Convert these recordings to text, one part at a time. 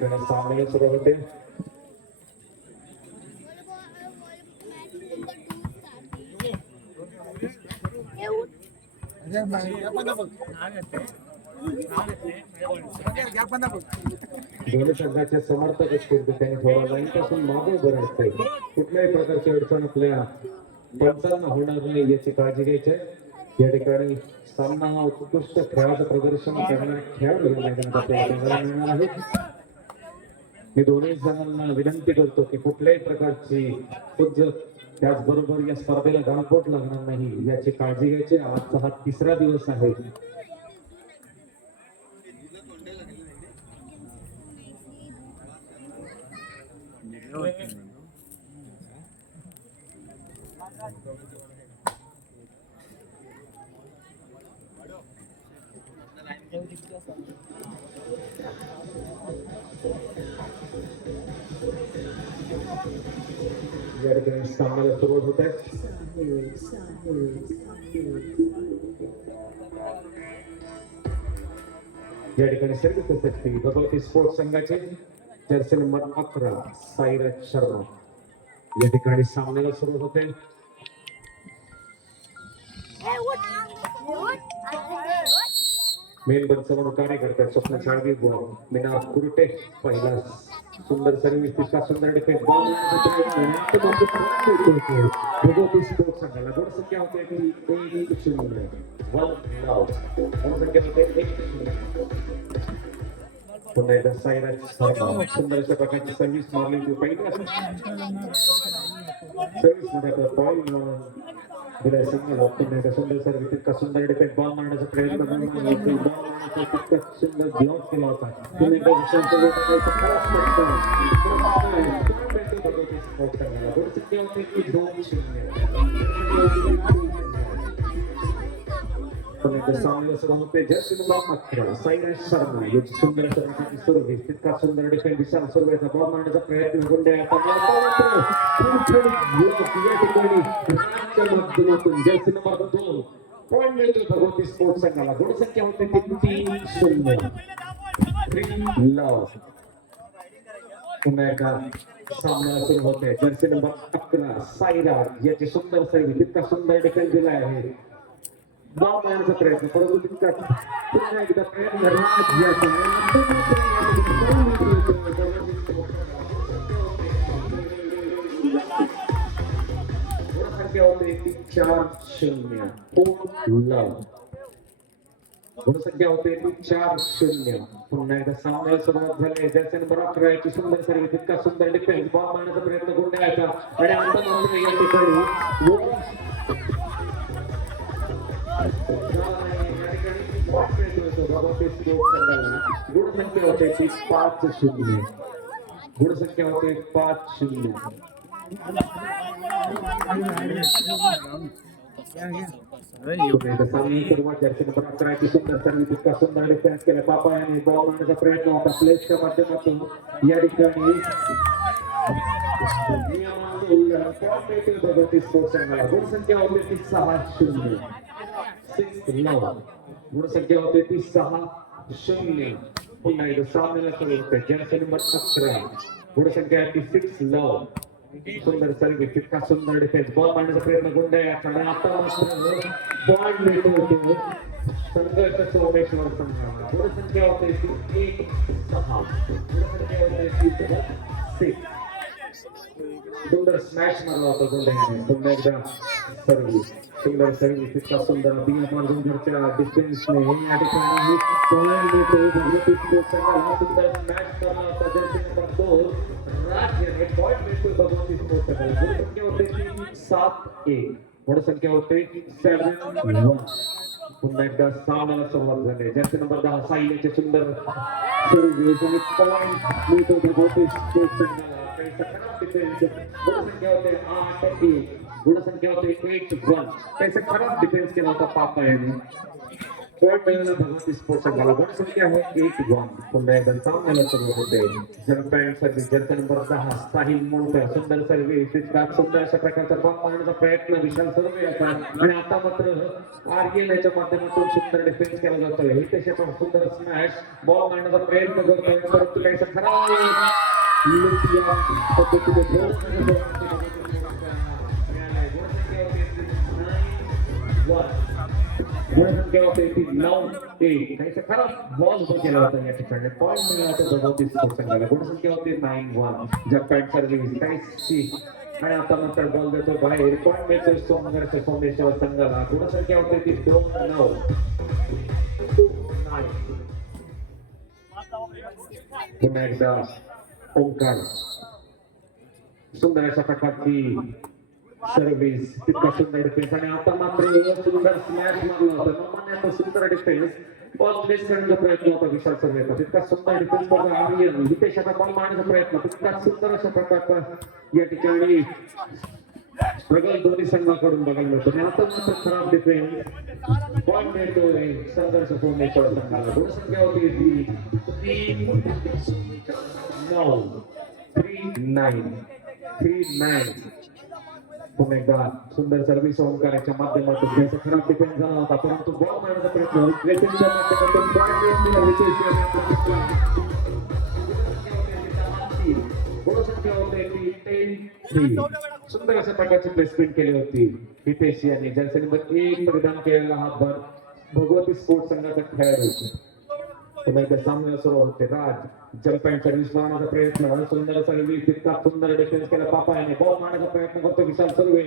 सामने सुरू होते. दोन्ही संघाचे समर्थक असतील त्यांनी थोडा लाईन पासून मागे उभं राहायचंय. कुठल्याही प्रकारची अडचण आपल्या पंचांना होणार नाही याची काळजी घ्यायची आहे. या ठिकाणी सामना हा उत्कृष्ट खेळाचं प्रदर्शन करणारे खेळाडू या मैदानात आपल्याला बघायला मिळणार आहेत. मी दोन्ही जणांना विनंती करतो की कुठल्याही प्रकारची त्याचबरोबर या स्पर्धेला गालबोट लागणार नाही याची काळजी घ्यायची. आजचा हा तिसरा दिवस आहे. या ठिकाणी सामन्याला सुरुवात होत आहे. या ठिकाणी सर्विस असते भगवती स्पोर्ट्स संघाचे जर्सी नंबर 11 साईराज शर्मा. या ठिकाणी सामन्याला सुरुवात होते. मेन बंच म्हणून कार्य करतात स्वप्न छाडवी मीना कुरटे. पहिला सुंदर सर्विस, तिसरा सुंदर डिफेन्स. भगवती स्पोर्ट्स संघाला गुण संख्या होते 1-0. पुन्हा एकदा साईराज शर्मा सुंदर अशा प्रकारची सर्व्हिस मारली. पहिल्या सर्व्हिस मध्ये आपला पॉईंट दिलाय संघाला. पुन्हा एकदा सुंदर सर्व्हिस, इतका सुंदर डिफेन्स. बॉल मारण्याचा प्रयत्न सुंदर ब्लॉक केला होता. पुन्हा एकदा गुण संख्या होते 2-0. सामने सुरू होते. जर्सी नंबर 11 साईराज शर्मा याची सुंदर सर्विस, सर्व्हिस, तितका सुंदर डिफेन्स. विशाल सर्वेचा बॉल मारण्याचा प्रयत्न गुंड्याचा जर्सी नंबर 2 पॉईंट मिळतो भगवती स्पोर्ट्स संघाला. गुण संख्या होते 3-0. पुन्हा एका सामना सुरू होते. जर्सी नंबर 11 साईराज याची सुंदर सर्विस, तितका सुंदर डिफेन्स दिला आहे. बॉल मारण्याचा प्रयत्न, परंतु तितका पुन्हा एकदा प्रयत्न गुणसंख्या होते 4-0. गुणसंख्या होते 4-0. पुन्हा एकदा सामन्याला सुरुवात झाली. जर्सी नंबर 11 याची सुंदर सर्विस, तितका सुंदर डिफेन्स. बॉल मारण्याचा प्रयत्न गुंडाळायचा आणि आता मात्र या ठिकाणी गुणसंख्या होते 5-0. गुणसंख्या होते 5-0. सुरुवात जर्सी नंबर 11 ची सुंदर सर्विस, इतका सुंदर डिफेन्स केला पापा यांनी. बॉल मारण्याचा प्रयत्न होता प्लेसच्या माध्यमातून. या ठिकाणी भगवती स्पोर्ट्स संघाला गुणसंख्या होते 6-0. गुणसंख्या होते 6-0. पुन्हा एकदा सामन्याला सुरू होते. Jersey number 11 गुणसंख्या 6. सुंदर सर्विस, इतका सुंदर डिफेन्स. बॉल मारण्याचा प्रयत्न गुंडाळायचा आणि आता मात्र बॉल मिळतो संघर्ष सोमेश्वर संघाला. गुणसंख्या होते 1-6. गुणसंख्या होते 6. सुंदर स्मॅश मारला होता गुंडाळ्याने. पुन्हा एकदा सर्विस, सुंदर सर्विस, इतका सुंदर घरच्या डिफेन्सने या ठिकाणी भगवती स्पोर्ट्स संघाला सुंदर स्मॅश मारला होता. जर्सी नंबर 2 राज याने पॉईंट मिळतो भगवती स्पोर्ट्स संघाला. गुणसंख्या होते 7-1. गुणसंख्या होते 7-1. पुन्हा एकदा सामन्याला सुरुवात झाली. जर्सी नंबर 10 साई याचे सुंदर सर्विस आणि पॉईंट मिळतो भगवती स्पोर्ट्स संघाला. गुणसंख्या होते 8-1. गुणसंख्या होते 8-1. कैसे खराब डिफेन्स केला होता पापा यांनी. पॉइंट मिळाला भगवती स्पोर्ट्स संघाला. गुण संख्या आहे 8-1. पुन्हा एकदा सामन्याला सुरुवात होते. जर्पॅन्ट service jersey number 10 Sahil Molkar सुंदर सर्व्हिस इतका सुंदर अशा प्रकारचा बॉल मारण्याचा प्रयत्न विशाल सर्वे येतात आणि आता मात्र आर्यन याच्या माध्यमातून सुंदर डिफेन्स केला जातोय. हितेश पण सुंदर स्मॅश बॉल मारण्याचा प्रयत्न करतोय परंतु काहीसा खराब लुटिया पद्धतीने काहीसा खराब बॉल उभा केला होता या ठिकाणी. पॉईंट मिळाला होता भगवती स्पोर्ट्स संघाला. गुणसंख्या होती 9-1. जपान सर्व्हिस काहीशी आणि आता मात्र बॉल देतो बाहेर. पॉईंट मिळतोय सोमगडच्या सोमेश्वर संघाला. गुणसंख्या होती ती 2-9. पुन्हा एकदा ओंकार सुंदर अशा प्रकारची सर्व्हिस तितका सुंदर डिफेन्स आणि आता मात्र सुंदर स्मॅश मारला होता. नमान्याचा सुंदर डिफेन्स बॉल प्लेस करण्याचा प्रयत्न होता विशाल सर्वेचा. तितका सुंदर डिफेन्स बघा आर्यन हितेशाचा बॉल मारण्याचा प्रयत्न तितका सुंदर अशा प्रकारचा या ठिकाणी स्ट्रगल दोन्ही संघाकडून बघायला मिळतो आणि आता मात्र खराब डिफेन्स बॉल मिळतोय संघर्ष सोमेश्वर संघाला. गुणसंख्या होती 3-9. पुन्हा एकदा सुंदर सर्व्हिस ओंकाराच्या माध्यमातून त्याचा खराब डिफेन्स झाला होता परंतु बॉल मारण्याचा प्रयत्न वेस्टर्नच्या माध्यमातून गुणसंख्या होते 10-3. सुंदर अशा प्रकारची प्लेसमेंट केली होती हितेश यांनी. जर्सी नंबर 1 परिधान केलेला हा भगवती स्पोर्ट्स संघाचा खेळाडू. पुन्हा एकदा सामन्याला सुरुवात होते. राज जम्प सर्व्हिस मारण्याचा प्रयत्न सुंदर सर्व्हिस तितका सुंदर डिफेन्स केला पापायाने. बॉल मारण्याचा प्रयत्न करतो विशाल सर्वे.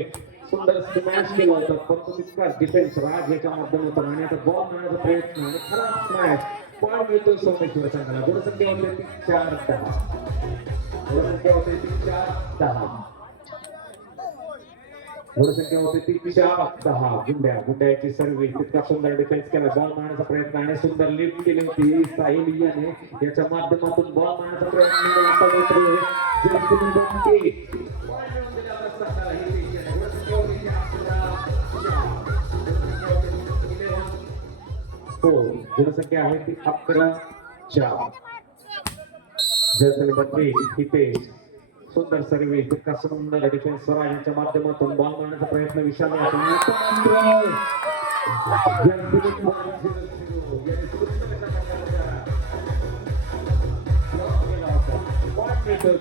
सुंदर स्मॅश केला होता परंतु तितका डिफेन्स राज याच्या माध्यमातून आणि आता बॉल मारण्याचा प्रयत्न आणि खराब स्मॅश पॉईंट मिळतो सोमेश्वर संघाला. गुणसंख्या होते 4-10. गुणसंख्या होते 4-10. गुणसंख्या होते 4-10. गुंड्याची सर्व्हिस तितका सुंदर डिफेन्स केला. बॉल मारण्याचा प्रयत्न आणि सुंदर लिफ्ट केली होती साहिल याने याच्या माध्यमातून बॉल मारण्याचा प्रयत्न. गुणसंख्या आहे ती 11-4. जर्सी नंबर 3 हितेश सुंदर सर्व्हिस तितका सुंदर डिफेन्स स्वराज्याच्या माध्यमातून बॉल मारण्याचा प्रयत्न विशाल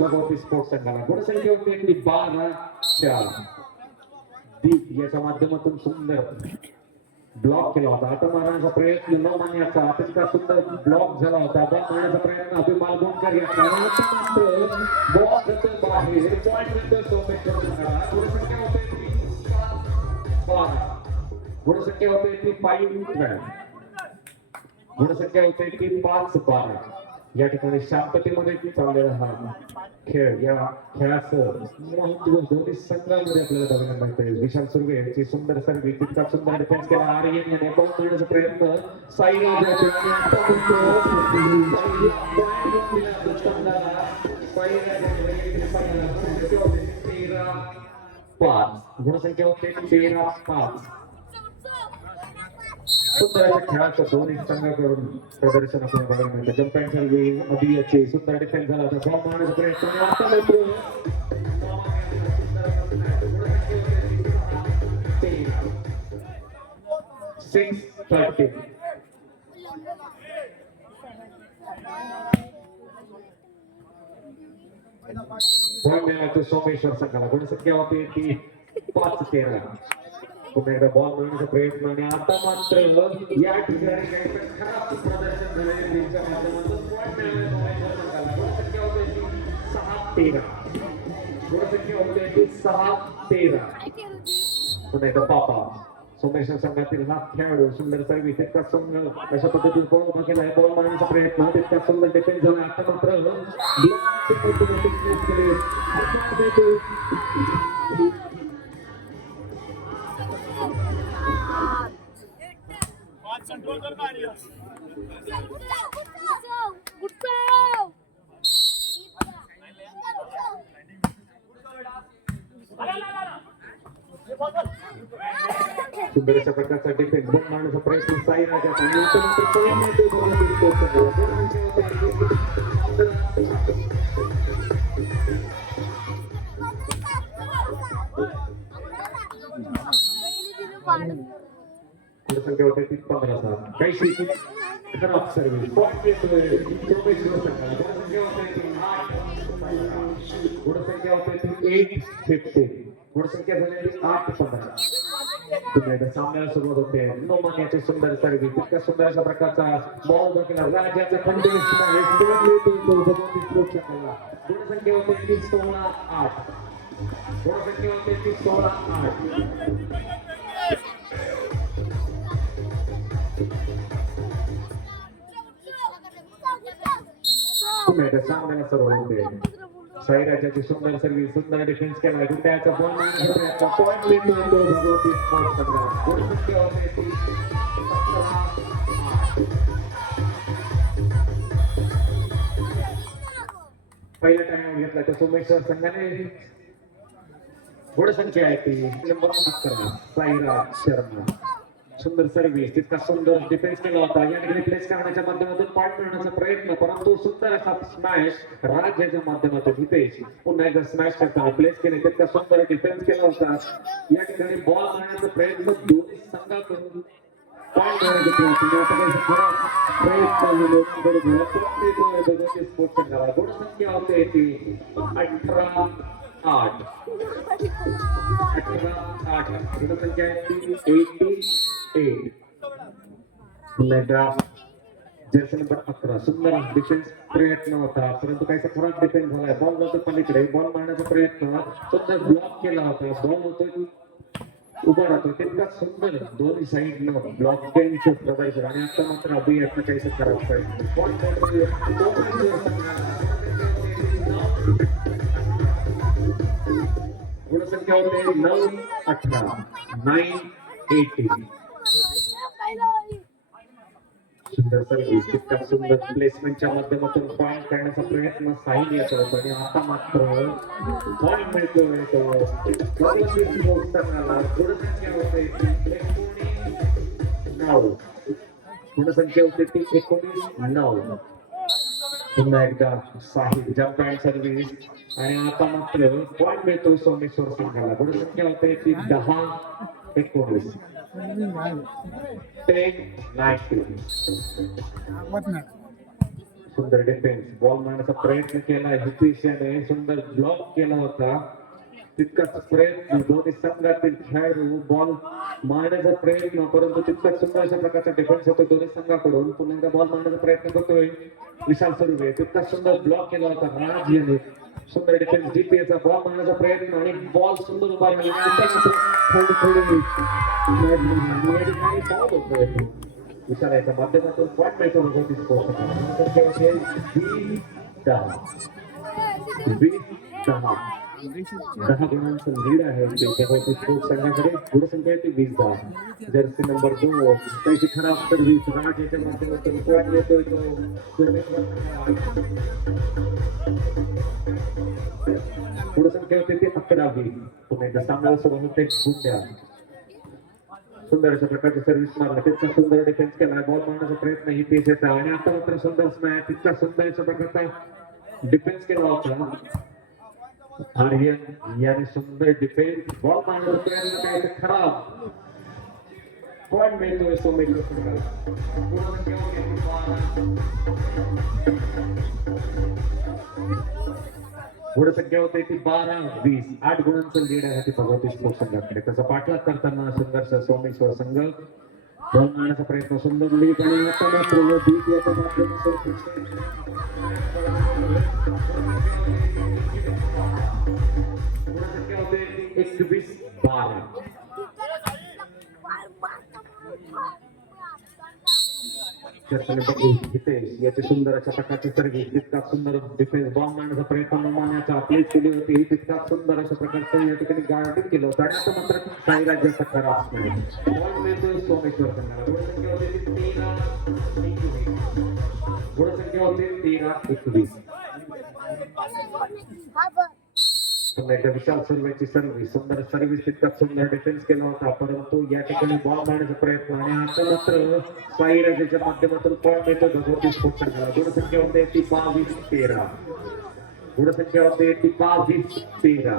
भगवती स्पोर्ट्स संघाला. गुणसंख्या होती 12-4. दीप याच्या माध्यमातून सुंदर ब्लॉक केला होता. आता मारण्याचा प्रयत्न न मानण्याचा तितका सुंदर ब्लॉक झाला होता. बॉल मारण्याचा प्रयत्न अभि मालगुणकर याचा मात्र बॉल जातो बाहेर. पॉईंट मिळतो सोमेश्वर संघाला. गुणसंख्या होते 12. गुणसंख्या होते ती 5-12. गुणसंख्या होते ती 5-12. या ठिकाणी शांततेमध्ये चाललेला हा खेळ. या खेळाचं महत्व दोन्ही संघांमध्ये आपल्याला बघायला मिळतंय. विशाल सुर्वे यांची सुंदर सर्व्हिस तितका सुंदर डिफेन्स केला आर्यन याने. बॉल मिळण्याचा प्रयत्न साईराज गुणसंख्या होते 13-5. सुंदर अशा खेळाचं दोन्ही संघाकडून प्रदर्शन आपल्याला बघायला मिळतं. जम्प अँड सर्व्हिस अभियाचे सुंदर डिफेन्स झाला होता. बॉल मारण्याचा प्रयत्न आता मिळतो 6-13. बॉल मिळाला सोमेश्वर संघाला. गुणसंख्या होती ती 5-13. पुन्हा एकदा बॉल मिळवण्याचा प्रयत्न आणि आता मात्र या ठिकाणी काही खराब प्रदर्शन झाले त्यांच्या माध्यमातून पॉईंट मिळाले सोमेश्वर संघाला. गुणसंख्या होते 6-13. गुणसंख्या होते 6-13. पुन्हा एकदा पापा सोमेश्वर संघातील हा खेळाडू सुंदर सर्व्हिस तितका सुंदर अशा पद्धतीने बॉल उभा केला आहे. बॉल मारण्याचा प्रयत्न तितका सुंदर डिफेन्स झाला. आता मात्र कंट्रोल कर मारिया गुड सुंदर अशा प्रकारचा डिफेन्स बॉल मारण्याचा प्रयत्न साईराजा आणि आता मात्र पळून येतो बरोबर संख्या होते ती 15-7 काही खराब सर्व्हिस पॉइंट येतोय चोमेश्वर संघाला संख्या होते ती 8-15 संख्या झालेली 8-15 सामन्याला सुरुवात होते नोमानियाचे सुंदर सर्व्हिस इतका सुंदर अशा प्रकारचा बॉल बघला राजाचा कंटिन्यूस संख्या होते ती 16-8 संख्या होते ती 16-8 सामन्याला सुरुवात होते साईराजाची सुंदर सर्व्हिस सुंदर डिफेन्स केला त्याचा पॉइंट मिळतो भगवती स्पोर्ट्स संघ पहिल्या टाइम घेतला तर सोमेश्वर संघाने संख्या आहे ती नंबर 11 साईराज शर्मा सुंदर सर्व्हिस तितका सुंदर डिफेन्स केला होता या ठिकाणी प्लेस करण्याच्या माध्यमातून पॉइंट मिळवण्याचा प्रयत्न परंतु सुंदर असा स्मॅश राज्याच्या माध्यमातून हितेश पुन्हा एकदा स्मॅश करताना प्लेस केले तितका सुंदर डिफेन्स केला होता या ठिकाणी बॉल मारण्याचा प्रयत्न दोन्ही संघाकडून पॉइंट मिळवण्याचा स्पोर्ट्स संघाला गुण संख्या होते ती 18-8 गुणसंख्या आहे 88 जर्सी नंबर 11 सुंदर डिफेन्स प्रयत्न होता परंतु काहीसा खराब डिफेन्स झालाय बॉल जातो पलीकडे बॉल मारण्याचा प्रयत्न सुंदर ब्लॉक केला होता बॉल होतो उभा राहतो तितका सुंदर दोन्ही साईडनं ब्लॉक केल्याचं प्रदर्शन आणि आता मात्र अभियत्न काहीसा खराब गुणसंख्या होते 9-18 9-18 सुंदर सर्व्हिस तितका सुंदर प्लेसमेंटच्या माध्यमातून पॉइंट करण्याचा प्रयत्न साईल याचा होता आणि आता मात्र पॉइंट मिळतोय गुणसंख्या होते 19-9 गुणसंख्या होते ती 19-9 पुन्हा एकदा साहिल जंप अँड सर्व्हिस आणि आता मात्र पॉइंट मिळतो सोमेश्वर संघाला गुणसंख्या होते ती 10-19 10-19 सुंदर डिफेन्स बॉल मारण्याचा प्रयत्न केला हितेश याने सुंदर ब्लॉक केला होता तितकाच प्रयत्न दोन्ही संघातील खेळाडू बॉल मारण्याचा प्रयत्न परंतु तितकाच सुंदर अशा प्रकारचा डिफेन्स होतो दोन्ही संघाकडून पुन्हा एकदा बॉल मारण्याचा प्रयत्न करतोय विशाल सुर्वे तितकाच सुंदर ब्लॉक केला होता राज याने सुंदर डिफेन्स डीपीएचा बॉल मारण्याचा प्रयत्न आणि बॉल सुंदर उभा विशाल याच्या माध्यमातून पॉइंट मिळतो भगवती स्पोर्ट्स 10 गुणांचं लीड आहे भगवती स्पोर्ट्स संघाकडे गुणसंख्या येते 20-10 जर्सी नंबर 2 त्याची खराब सर्व्हिस राज याच्या माध्यमातून पॉइंट मिळतोय गुणसंख्या होते ती 11-20 पुन्हा एकदा सामन्याला सुरुवात होते गुंड्या सुंदर अशा प्रकारची सर्व्हिस मारला तितका सुंदर डिफेन्स केला बॉल मारण्याचा प्रयत्न ही तेच येता आणि आता मात्र सुंदर स्मॅच तितका सुंदर अशा प्रकारचा डिफेन्स केला होता आर्यन याने सुंदर डिफेन्स बॉल मारण्याचा प्रयत्न करायचा खराब पॉइंट मिळतोय सोमेश्वर संघाला गुणसंख्या होते ती 12-20 8 गुणांचं लीड आहे ती भगवती स्पोर्ट्स संघाकडे त्याचा पाठलाग करताना संघर्ष सोमेश्वर संघ बॉल मारण्याचा प्रयत्न सुंदर लीड आणि आता मात्र दीप याच्या माध्यमातून गुणसंख्या होते 21-12 हितेश याचे सुंदर अशा प्रकारचे सर्व्हिस तितका सुंदर डिफेन्स बॉल मारण्याचा प्रयत्न मारण्याचा प्लेस केली होती तितका सुंदर अशा प्रकारचं या ठिकाणी गार्डिंग केलं होतं आणि आता मात्र काही राज्याचा खराब बॉल मिळतोय सोमेश्वर संघाला गुणसंख्या होते 13-21 पुन्हा एकदा विशाल सुर्वेची सर्व्हिस सुंदर सर्व्हिस तितका सुंदर डिफेन्स केला होता परंतु या ठिकाणी बॉल मारण्याचा प्रयत्न आणि आता मात्र साई राजाच्या माध्यमातून पॉईंट मिळतो भगवती स्पोर्ट्स संघाला. गुणसंख्या होते ती 22-13. गुणसंख्या होते ती 22-13.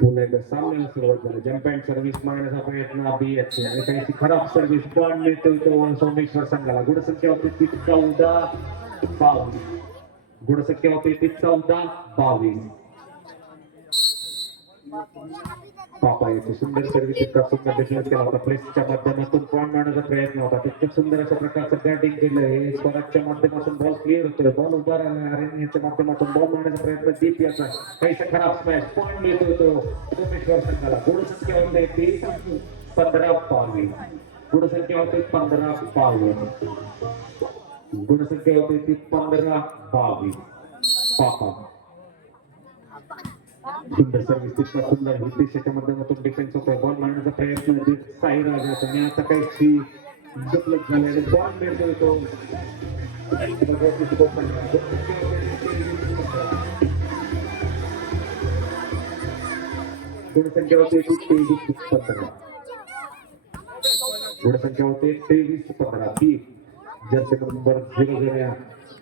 पुन्हा एकदा सामन्याला सुरुवात झाली. जम्प अँड सर्व्हिस मारण्याचा प्रयत्न अभियंती आणि त्यांची खराब सर्व्हिस पॉईंट मिळतो तो सोमेश्वर संघाला. गुणसंख्या होती ती 14-22. गुणसंख्या होती ती 14-22. पापा येथे सुंदर सर्व्हिस इतका सुंदर डिफेन्स केला होता. प्रेसच्या माध्यमातून पॉईंट मारण्याचा प्रयत्न होता. तितकं सुंदर अशा प्रकारचं बॅटिंग केलंय. स्वराजच्या माध्यमातून बॉल क्लिअर होतोय. बॉल उभा राहिला याच्या माध्यमातून बॉल मारण्याचा प्रयत्न डीप याचा काहीसा खराब स्मॅश पॉईंट मिळतोय तो सोमेश्वर संघाला. गुणसंख्या होते ती 15-22. गुणसंख्या होते 15-22. गुणसंख्या होते ती 15-22. पापा सुंदर सर्व्हिस तितका सुंदर हितेशच्या माध्यमातून डिफेन्स होतोय. बॉल मारण्याचा प्रयत्न साई राजाचा आणि आता काही दुर्लक्ष झाले बॉल मिळतोय तो गुणसंख्या होते 23-15. गुणसंख्या होते 23-15. ती जर्सी नंबर 0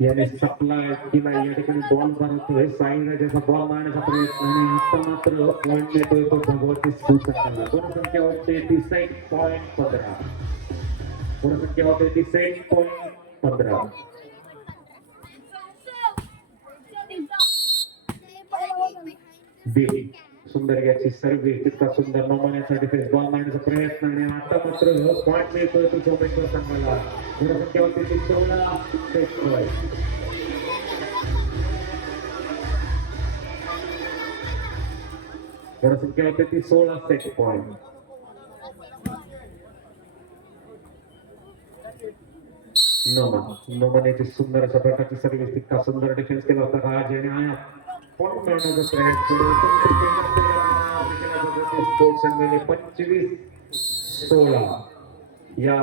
याने सप्लाय केला. या ठिकाणी बॉल मारतोय साई राजाचा बॉल मारण्याचा प्रयत्न आणि आता मात्र पॉईंट मिळतोय तो भगवती स्पोर्ट्स संघाला. गुणसंख्या होते 30.15. गुणसंख्या होते 30.15. देवी सुंदर याची सर्व्हिस तितका सुंदर नमवण्याचा डिफेन्स बॉल मारण्याचा प्रयत्न आणि आता मात्र पॉईंट मिळतोय तो सोमेश्वर संघाला. गुणसंख्या होती ती 16. गुणसंख्या होती ती 16 सेट पॉईंट. नमन याची सुंदर अशा प्रकारची सर्व्हिस तितका सुंदर डिफेन्स केला होता. राज आणि आया पॉईंट मिळवण्याचा प्रयत्न स्पोर्ट्स संघाने 25-16 या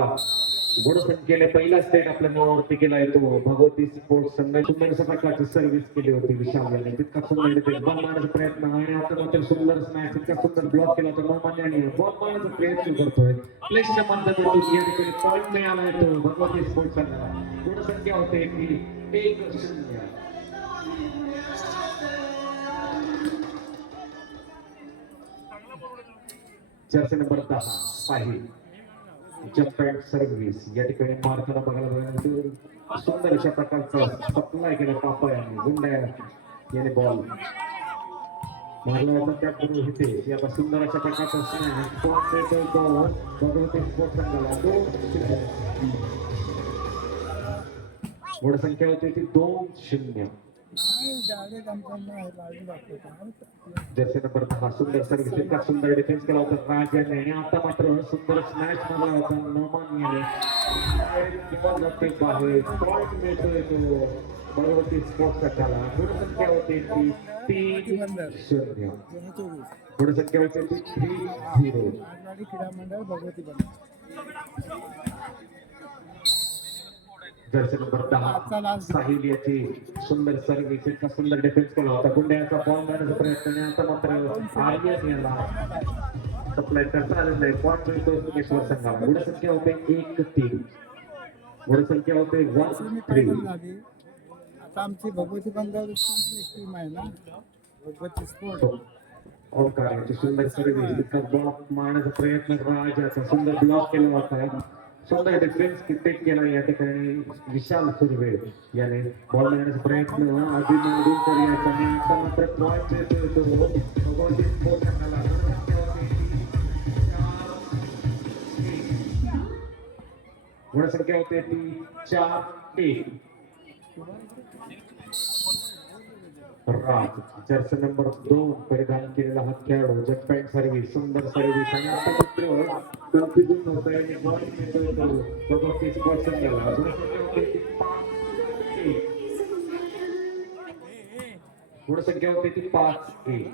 गुणसंख्येने पहिला स्टेट आपल्या नावावरती केला आहे तो भगवती स्पोर्ट्स संघ. सुंदर अशा प्रकारची सर्व्हिस केली होती विशालने तितका सुंदर डिफेन्स बॉल मारण्याचा प्रयत्न आणि आता मात्र सुंदर स्मॅच तितका सुंदर ब्लॉक केला होता नौमान्याने बॉल मारण्याचा प्रयत्न करतोय. प्लेसच्या माध्यमातून या ठिकाणी पॉईंट मिळाला तो भगवती स्पोर्ट्स संघाला. गुणसंख्या होते ती 1-0. Jersey number 10 Sahil jump and service या ठिकाणी मारताना बघायला मिळालं. सुंदर अशा प्रकारचा सप्लाय केला पापा यांनी. गुंड्या याने बॉल मारला होता त्यापूर्वी हितेश आता सुंदर अशा प्रकारचा भगवती स्पोर्ट्स संघाला. गुणसंख्या होती ती 2-0. जर्सी नंबर 10 सुंदर सर्व्हिस इतका सुंदर डिफेन्स केला होता राज याने आणि आता मात्र सुंदर स्मॅश मारला होता नोमान याने. बाहेर पॉईंट मिळतोय तो भगवती स्पोर्ट्स संघाला. गुणसंख्या होती ती 3-0. गुणसंख्या होती ती 3-0. जर्सी नंबर 10 साहिल याची सुंदर सर्व्हिस इतका सुंदर डिफेन्स केला होता. गुंड्याचा बॉल मारण्याचा प्रयत्न आता मात्र आर्यन याला सप्लाय करता आलेला आहे. पॉईंट मिळतोय सोमेश्वर संघाला. गुणसंख्या होते 1-3. गुणसंख्या होते 1-3. आता आमची भगवती बंगाल टीम आहे ना भगवती स्पोर्ट ओंकार याची सुंदर सर्व्हिस इतका ब्लॉक मारण्याचा प्रयत्न राजाचा सुंदर ब्लॉक केला होता. सुंदर डिफेन्स टेक केला या ठिकाणी विशाल सुर्वे याने बॉल मारण्याचा प्रयत्न अभिनंदन याचा आणि आता मात्र पॉईंट येतो भगवती स्पोर्ट्स संघाला. गुणसंख्या होते ती 4-1. राज जर्सी नंबर 2 परिधान केलेला हा खेळाडू जम्प अँड सर्व्हिस सुंदर सर्व्हिस आणि आता मात्र कन्फ्युजन होत आहे आणि बॉल मिळतोय तो भगवती स्पोर्ट्स संघाला. गुणसंख्या होती ती 5-1.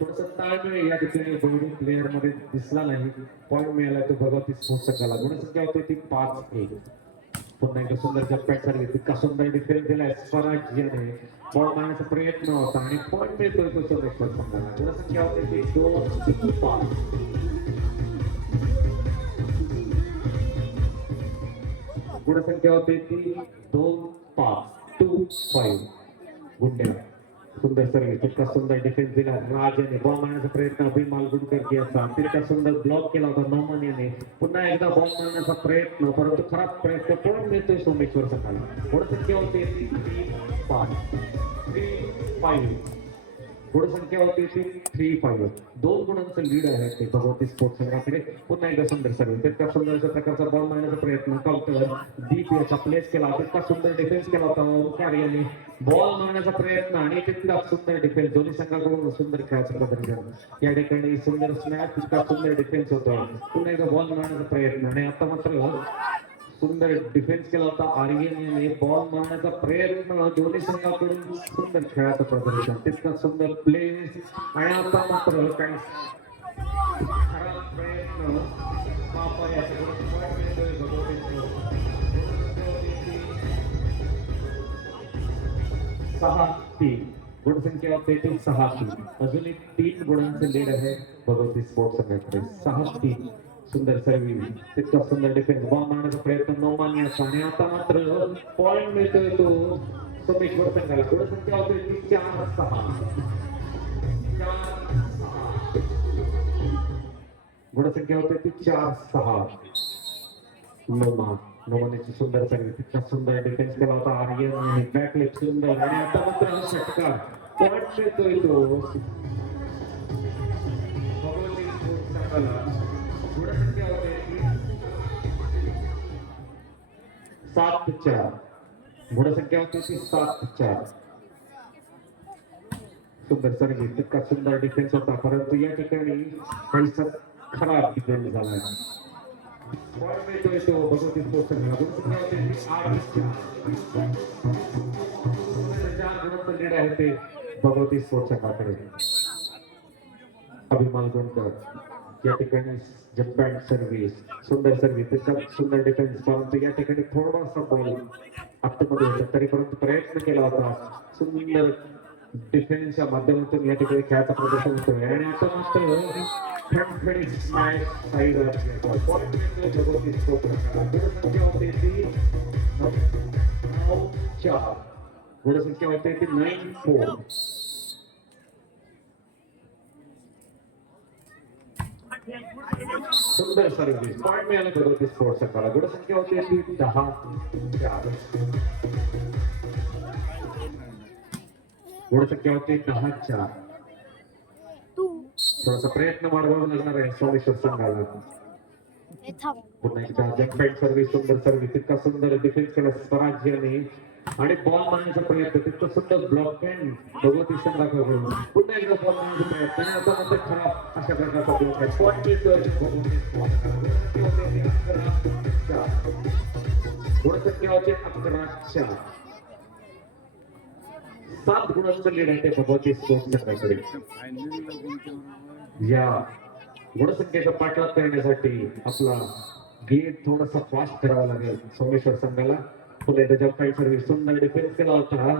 थोडस ताळमेळ या ठिकाणी दोन्ही प्लेअर मध्ये दिसला नाही. पॉईंट मिळाला तो भगवती स्पोर्ट्स संघाला. गुणसंख्या होती ती 5-1. पुन्हा एकदा सुंदर जम्पॅट सर्व्हिस इतका सुंदर डिफेन्स दिलाय स्वराज्याने बॉल मारण्याचा प्रयत्न होता आणि पॉईंट मिळतोय तो सोमेश्वर संघाला. गुणसंख्या होते ती 2-5. गुणसंख्या होते ती 2-5 2-5. गुंड्या सुंदर सर्व्हिस इतका सुंदर डिफेन्स दिला राजाने बॉल मारण्याचा प्रयत्न अभिन मालगुणकर याचा तितका सुंदर ब्लॉक केला होता नौमान याने. पुन्हा एकदा बॉल मारण्याचा प्रयत्न परंतु खराब प्रयत्न पॉईंट मिळतोय सोमेश्वर संघाला. गुणसंख्या होते 3-5 गुणसंख्या होती ती 3-5. 2 गुणांचं लीड आहे ते भगवती स्पोर्ट्स संघाकडे. पुन्हा एकदा सुंदर सर्व्हिस इतका सुंदर अशा प्रकारचा बॉल मारण्याचा प्रयत्न काउंटर दीप याचा प्लेस केला इतका सुंदर डिफेन्स केला होता ओंकार यांनी बॉल मारण्याचा प्रयत्न आणि तितका सुंदर डिफेन्स दोन्ही संघाकडून सुंदर खेळाचं प्रदर्शन. या ठिकाणी सुंदर स्मॅच तितका सुंदर डिफेन्स होता. पुन्हा एकदा बॉल मारण्याचा प्रयत्न आणि आता मात्र सुंदर डिफेन्स केला होता आर्यन याने बॉल मारण्याचा प्रयत्न दोन्ही संघाकडून सुंदर खेळाचं प्रदर्शन तितका सुंदर प्लेस आणि आता मात्र काही खराब प्रयत्न पापा याच्याकडून point मिळतोय भगवतीला. 6-3 गुणसंख्या होते ती 6-3. अजूनही 3 गुणांचे लीड आहे भगवती स्पोर्ट्स संघाकडे. 6-3 सुंदर सर्व्हिस तितका सुंदर डिफेन्स बॉल मारण्याचा प्रयत्न नौमान याचा आणि आता मात्र पॉईंट मिळतोय तो सोमेश्वर संघाला. गुणसंख्या होते ती 4-6 गुणसंख्या होते ती 4-6. नौमानची सुंदर सर्व्हिस तितका सुंदर डिफेन्स केला होता आर्यन आणि बॅकलेट सुंदर आणि आता मात्र षटकार पॉईंट मिळतोय तो भगवती स्पोर्ट्स संघाला. गुणसंख्या होते 7-4 गुणसंख्या होती ती 7-4. सुंदर सर्व्हिस तितका सुंदर डिफेन्स होता परंतु या ठिकाणी काहीसा खराब डिफेन्स झाला. पॉईंट मिळतोय तो भगवती स्पोर्ट्स संघाला. गुणसंख्या होते ती 8-4 4 गुणांचं लीड आहे ते भगवती स्पोर्ट्स संघाकडे. अभिमान गोंडकर या ठिकाणी जम्पॅट सर्व्हिस सुंदर सर्व्हिस तितका सुंदर डिफेन्स परंतु या ठिकाणी थोडासा बॉल आतमध्ये होता तरी परंतु प्रयत्न केला होता. सुंदर डिफेन्सच्या माध्यमातून या ठिकाणी खेळाचा प्रदर्शन होतोय आणि आता मात्र खणखणीत स्मॅश साईडवर पॉईंट मिळतोय भगवती स्पोर्ट्स संघाला. गुणसंख्या होते ती 9-4 गुणसंख्या होते ती 9-4. सुंदर सर्व्हिस पॉईंट मिळाले भगवती स्पोर्ट्स संघाला. गुणसंख्या होती ती 10-4 गुणसंख्या होती 10-4. थोडासा प्रयत्न वाढवावा लागणार आहे सोमेश्वर संघाला. पुन्हा एकदा जम्पॅट सर्व्हिस सुंदर सर्व्हिस तितका सुंदर डिफेन्स केला स्वराज्याने आणि बॉल मारण्याचा प्रयत्न तितका सुंदर ब्लॉक भगवती संघाकडून. पुन्हा एकदा बॉल मारण्याचा प्रयत्न आणि आता मात्र खराब अशा प्रकारचा ब्लॉक आहे. पॉईंट मिळतोय गुणसंख्या होते 11-4. 7 गुणांचं लीड आहे ते भगवती स्पोर्ट्स संघाकडे. या गुणसंख्येचा पाठलाग करण्यासाठी आपला गेम थोडासा फास्ट करावा लागेल सोमेश्वर संघाला. पुढे त्याच्या फाईट सर्व्हिस सुंदर डिफेन्स केला होता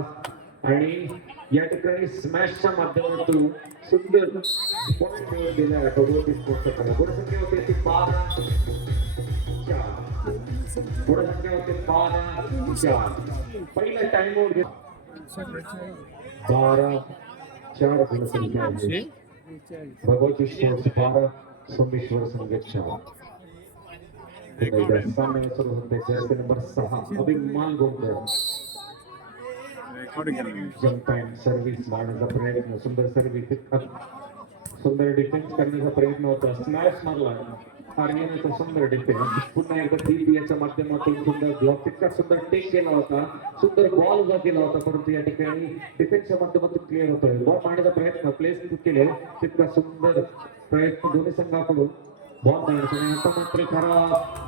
आणि या ठिकाणी स्मॅशच्या माध्यमातून सुंदर पॉईंट मिळवून दिला आहे भगवती स्पोर्ट्स संघाला. गुणसंख्या होते ती 12-4 गुणसंख्या होते 12-4. पहिला टाइम आउट 12-4 गुणसंख्या आहे भगवती स्पोर्ट्स 12 सोमेश्वर संघ 4. सामने सुरू होते जर्सी नंबर 6 अभिमान गोंडकर जम्पॅट सर्व्हिस मारण्याचा प्रयत्न सुंदर सर्व्हिस सुंदर डिफेन्स करण्याचा प्रयत्न होता. स्मॅश मारला आर्यनचा सुंदर डिफेन्स. पुन्हा एकदा दीप याच्या माध्यमातून सुंदर ब्लॉक तितका सुंदर टेक केला होता. सुंदर बॉल उभा केला होता परंतु या ठिकाणी डिफेन्सच्या माध्यमातून क्लिअर होतोय. बॉल मारण्याचा प्रयत्न प्लेस केले तितका सुंदर प्रयत्न दोन्ही संघाकडून बॉल मारण्याचा आणि आता मात्र खरा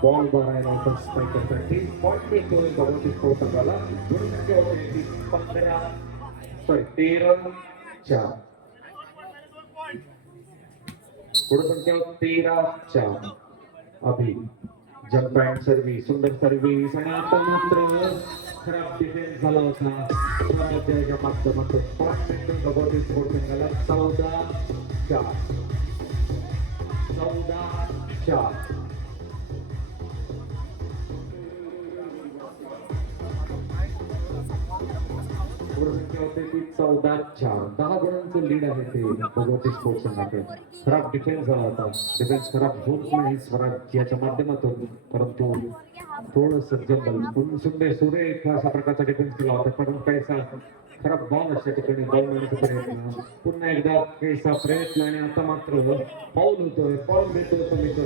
बॉल भरायला होता स्ट्रायकरसाठी. पॉईंट मिळतोय भगवती स्पोर्ट्स संघाला. गुणसंख्या होती 13-4 गुणसंख्या 13-4. अभि जंप अँड सर्व्हिस, सुंदर सर्व्हिस आणि आता मात्र खराब डिफेन्स झाला होता स्वराज्याच्या माध्यमातून 5 मिनिटं भगवती स्पोर्ट्स संघाला 14-4. संख्या होते ती 14-4. 10 गुणांचं लीड आहे ते भगवती स्पोर्ट्स संघाकडे. खराब डिफेन्स झाला होता, डिफेन्स खराब होत नाही स्वराज्याच्या माध्यमातून, परंतु थोडस जंगल सुरेख अशा प्रकारचा डिफेन्स केला होता, पण काहीसा खराब बॉल अशा ठिकाणी बॉल मारण्याचा प्रयत्न, पुन्हा एकदा काहीसा प्रयत्न आणि आता मात्र पाऊल होतोय, पाऊल देतोय तो मित्र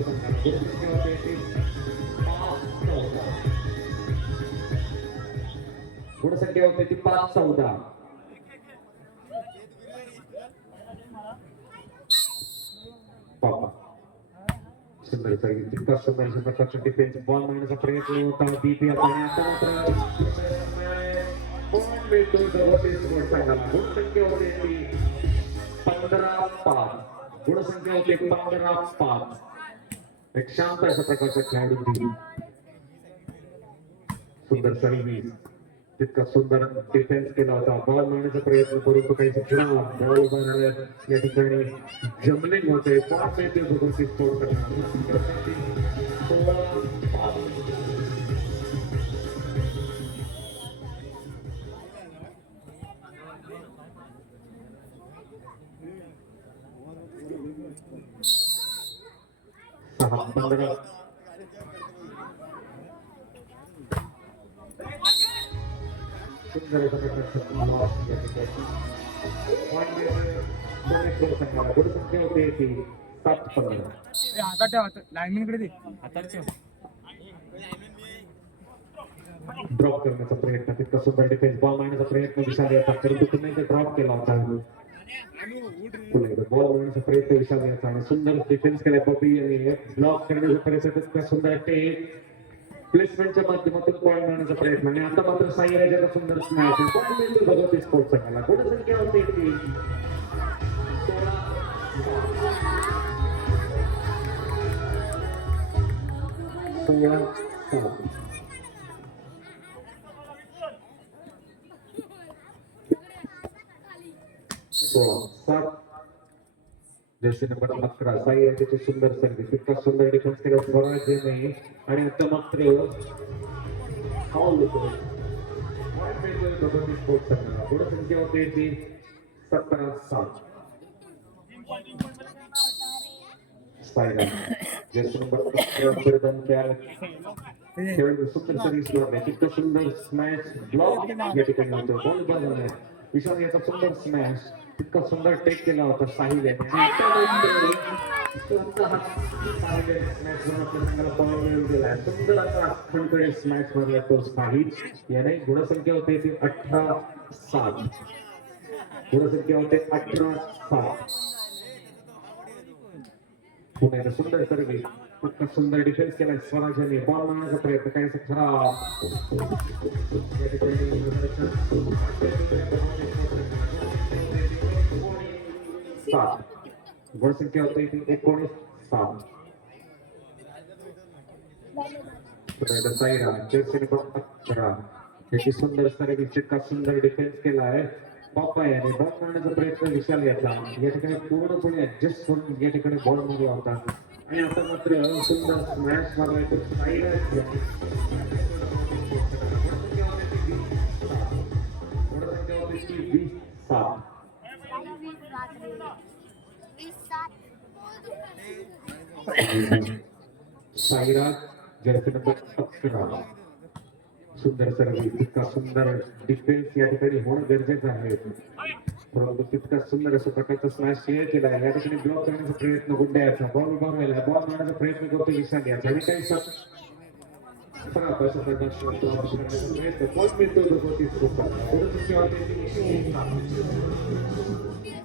गुणसंख्या होते ती 5-14. पापा सुंदर सर्व्हिस, तितका सुंदर अशा प्रकारचा डिफेन्स, बॉल मारण्याचा प्रयत्न होता बीपी आणि आता मात्र पॉईंट मिळतोय भगवती स्पोर्ट्स संघाला. गुणसंख्या होते ती 15-5. गुणसंख्या होते 15-5. एक शांत अशा प्रकारचा खेळाडू, सुंदर सर्व्हिस, तितका सुंदर डिफेन्स केला होता, बॉल मारण्याचा प्रयत्न परंतु काही बॉल उभारल्या या ठिकाणी जमलिंग होते. पॉईंट मिळते भगवती स्पोर्ट्स गुणसंख्या होते ती 7-15. हातात ठेवा, लाईनमॅनकडे दे, हातात ठेव. ड्रॉप करण्याचा प्रयत्न, तितका सुंदर डिफेन्स, बॉल मारण्याचा प्रयत्न विशाल याचा, परंतु पुन्हा एकदा ड्रॉप केला होता. पुन्हा एकदा बॉल मारण्याचा प्रयत्न विशाल याचा आणि सुंदर डिफेन्स केला बॉबी यांनी. ब्लॉक करण्याचा प्रयत्न, तितका सुंदर टेक प्लेसमेंटच्या माध्यमातून पॉईंट मारण्याचा प्रयत्न आणि आता मात्र साई राजाचा सुंदर स्मॅश, पॉईंट मिळतो भगवती स्पोर्ट्स संघाला. गुणसंख्या होते ती 16-7. जर्सी नंबर 11 साई राजाचे सुंदर सर्व्हिस, इतका सुंदर डिफेन्स केला स्वराज्याने आणि आता मात्र फाऊल होतो. भगवती स्पोर्ट्स संघाला. गुणसंख्या होते ती 17-7. साईराज जर्सी नंबर 11 खेळाडू सुंदर सर्व्हिस मारले, तितका सुंदर स्मॅश, ब्लॉक या ठिकाणी होतो, बॉल बाजूला विशाल याचा सुंदर स्मॅश, तितका सुंदर टेक केला होता साहिल याने. सुंदर असा खणखणीत स्मॅश मारला तो साहिल याने. गुणसंख्या होते ती 18-7. गुणसंख्या होते 18-7. पुन्हा एकदा सुंदर सर्व्हिस, इतका सुंदर डिफेन्स केला स्वराज्याने, बॉल मारण्याचा प्रयत्न काहीसा खराब. गुणसंख्या होते 19-7. साईराज जर्सी नंबर 11 याची सुंदर सर्व्हिस, इतका सुंदर डिफेन्स केला आहे बाप्पा याने. बॉल मारण्याचा प्रयत्न विशाल याचा, या ठिकाणी पूर्णपणे ऍडजस्ट करून या ठिकाणी बॉल मारला होता आणि आता मात्र सुंदर स्मॅश मारला तर साईराज याने. गुणसंख्या होती 20-7. साईराज जर्सी नंबर 11 सुंदर सर्व्हिस, तितका सुंदर डिफेन्स या ठिकाणी होणं गरजेचं आहे, परंतु तितका सुंदर अशा प्रकारचा स्मॅश शेअर केला आहे. या ठिकाणी ब्लॉक करण्याचा प्रयत्न गुंड्याचा, बॉल उभा राहिला, बॉल मारण्याचा प्रयत्न करतो विशाल याचा आणि काही खराब अशा प्रकारचा प्रयत्न बॉल मिळतो भगवती स्पोर्ट्स.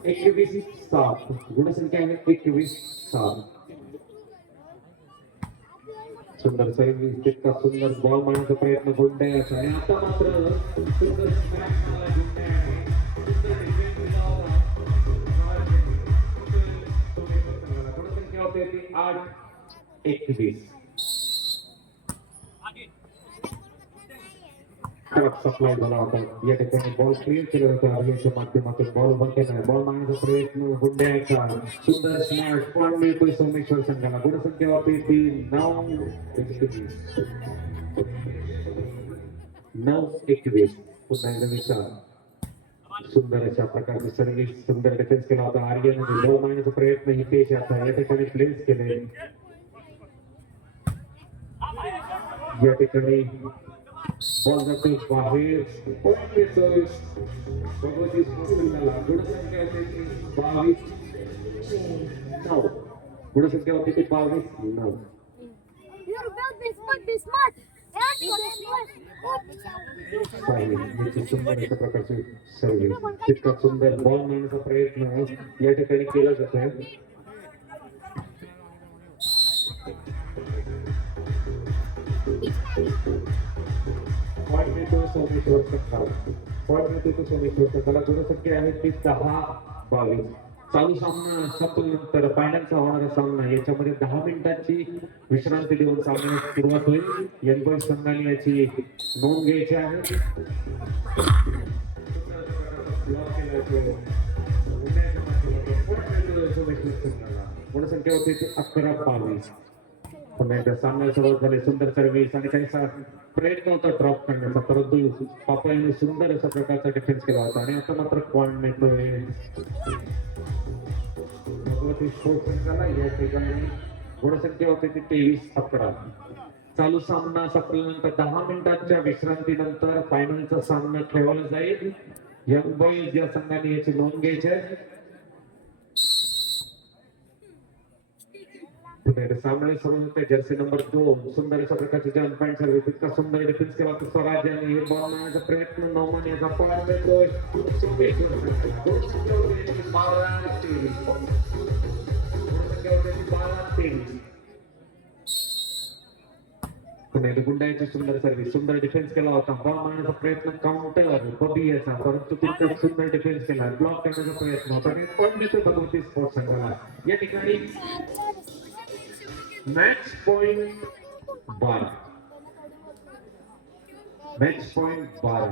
21-7. गुणसंख्या आहे 21-7. सुंदर सर्व्हिस, तितका सुंदर बॉल मारण्याचा प्रयत्न गुंड्याचा आणि आता मात्र सुंदर स्मॅश मारला गुंड्याने. गुणसंख्या होते ती 8-21. क्रॉस सप्लाय झाला होता या ठिकाणी बॉल क्लिअर केला होता अर्जुनच्या माध्यमातून बॉल बंद नाही बॉल मारण्याचा प्रयत्न गुंड्याचा सुंदर स्मार्ट पॉइंट मिळतोय सोमेश्वर संघाला गुणसंख्या वापरती 9-21 पुन्हा एकदा विचार सुंदर अशा प्रकारची सर्व्हिस सुंदर डिफेन्स केला होता आर्यन बॉल मारण्याचा प्रयत्न हितेश आता या ठिकाणी प्लेस केले या ठिकाणी बॉल जातो बाहेर पॉइंट मिळतोय भगवती स्पोर्ट्सला गुणसंख्या होते 22-9 गुणसंख्या होते 22-9 सुंदर अशा प्रकारचे सर्व्हिस तितका सुंदर बॉल मारण्याचा प्रयत्न या ठिकाणी केला जातोय पॉइंट मिळतो सोमेश्वर संघाला पॉइंट मिळतो सोमेश्वर संघाला गुणसंख्या आहे ती 10-22 चालू सामना संपल्यानंतर फायनलचा होणारा सामना याच्यामध्ये 10 मिनिटांची विश्रांती देऊन सामन्यास सुरुवात होईल यंग बॉयज संघाने याची नोंद घ्यायची आहे गुणसंख्या होती 11-22 पुन्हा एकदा सामन्याला सुरुवात झाली सुंदर सर्व्हिस आणि काही प्रयत्न होता ड्रॉप करण्याचा परंतु पापा सुंदर अशा प्रकारचा डिफेन्स केला होता आणि आता मात्र पॉइंट मिळतोय भगवती स्पोर्ट्स संघाला या ठिकाणी गुणसंख्या होती ती 23-11 चालू सामना संपल्यानंतर 10 मिनिटांच्या विश्रांतीनंतर फायनलचा सामना खेळवला जाईल यंग बॉईज या संघाने याची नोंद घ्यायची आहे सामने सुरू होते जर्सी नंबर 2 सुंदर अशा प्रकारचे जॉन पॉइंट सर्व्हिस इतका सुंदर डिफेन्स केला होता स्वराज यांनी हे बॉल मारण्याचा प्रयत्न नौमान याचा पॉइंट देतोय पुणे गुंडाची सुंदर सर्व्हिस सुंदर डिफेन्स केला होता बॉल मारण्याचा प्रयत्न काउंटर बबी याचा परंतु तितका सुंदर डिफेन्स केला ब्लॉक करण्याचा प्रयत्न होता आणि पॉइंट देतोय भगवती स्पोर्ट्स संघाला या ठिकाणी मैच पॉइंट 12 मैच पॉइंट 12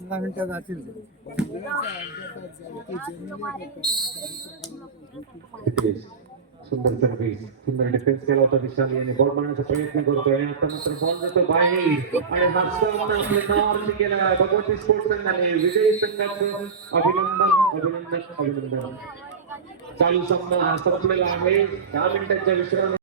15 मिनिटं जातील सुंदर सर्व्हिस सुंदर डिफेन्स केला होता विशाल याने बॉल मारण्याचा प्रयत्न करतोय आणि आता मात्र बॉल जातो बाहेर आणि हा सामना आपल्या नावावरती केला आहे भगवती स्पोर्ट्स संघाने विजयी संघाचं अभिनंदन चालू सामना हा संपलेला आहे 10 मिनिटांच्या विश्रांती